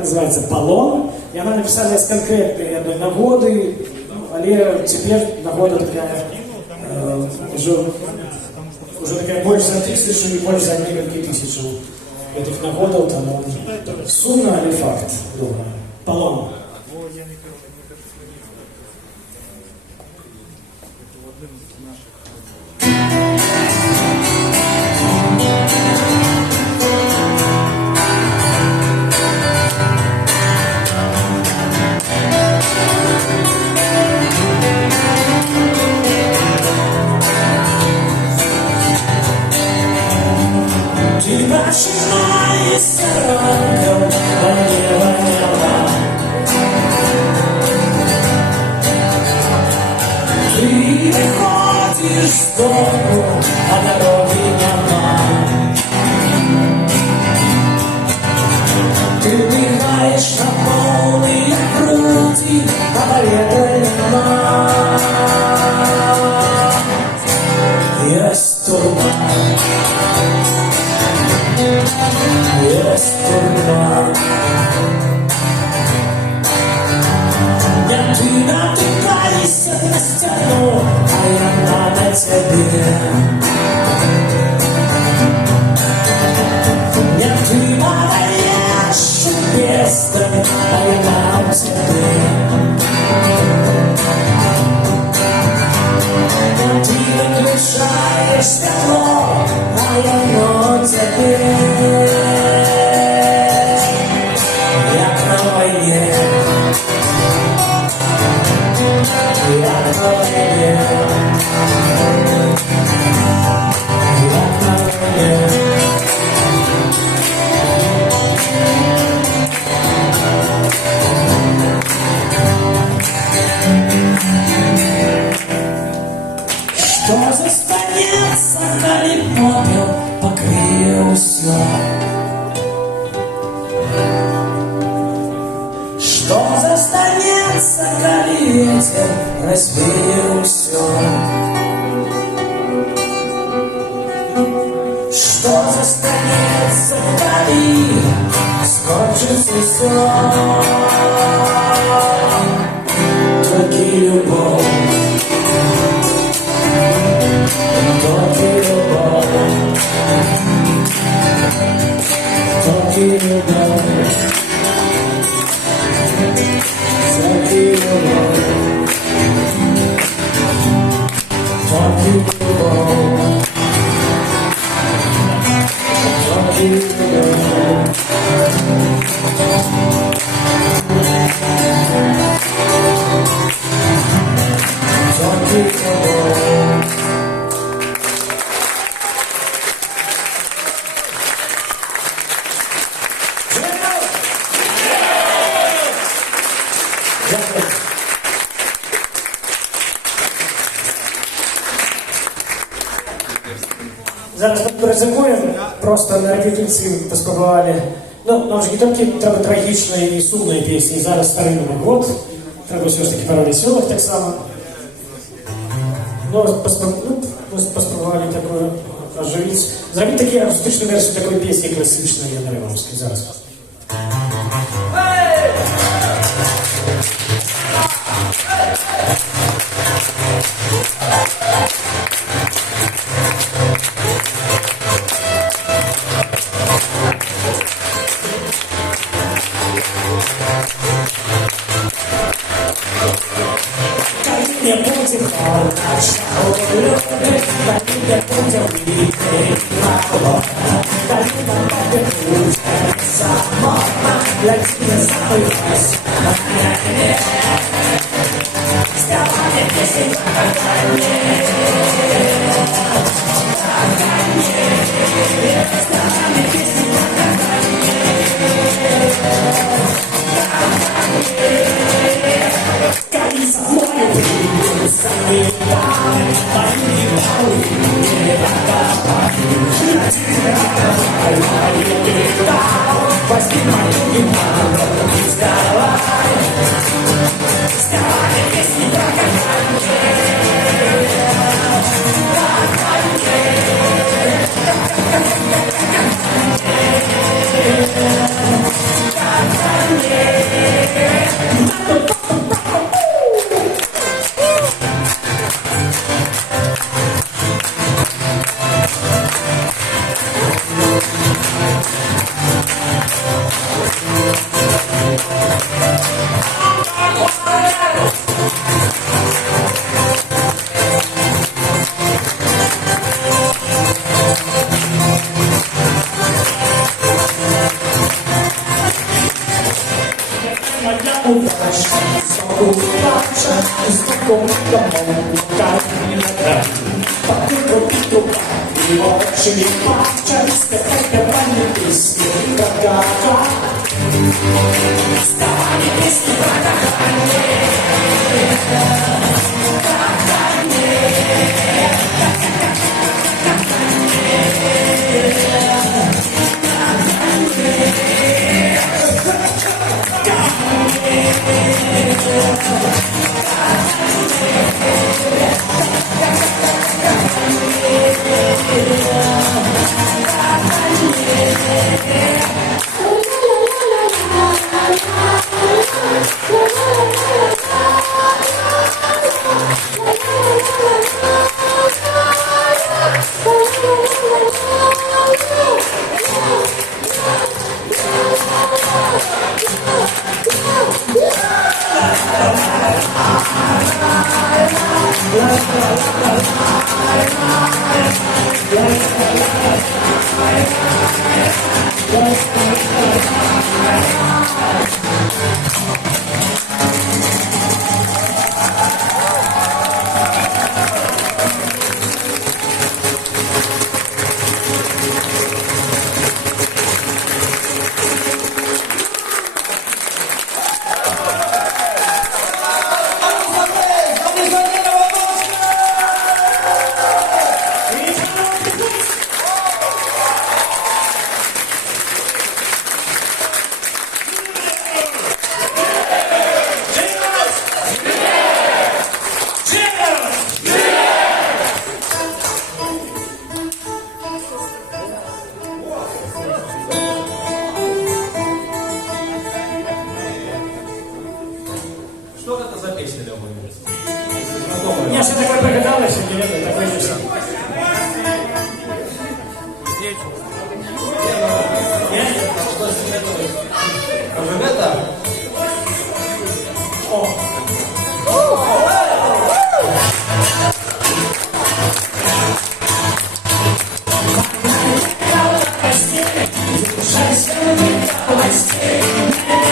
называется «Полон», и она написана из конкретной одной нагоды, але теперь нагода такая, уже такая больше за тысячу и больше за несколько тысяч этих нагодов, там сумма или факт, думаю. «Полон». Зараз ми ризикуємо, просто на репетиції поспробували. Ну, нам ж не тільки треба трагічної і сумної пісні, зараз старий Новий год, треба все ж таки пару веселих так само. Ну, ми поспробували такое оживить, зробити таку акустичну версію такої пісні класичної Янаревської. Зараз. моя удача, знову плаче, знову домовка не дай. Потихо підрука, і очі плаче, співайте пані пісні, га-га-га. Вставай, пісні, га-га-га. Что это за песня, Лёва? Я все такое пригадалось, и не такой же сам. Может, это? О,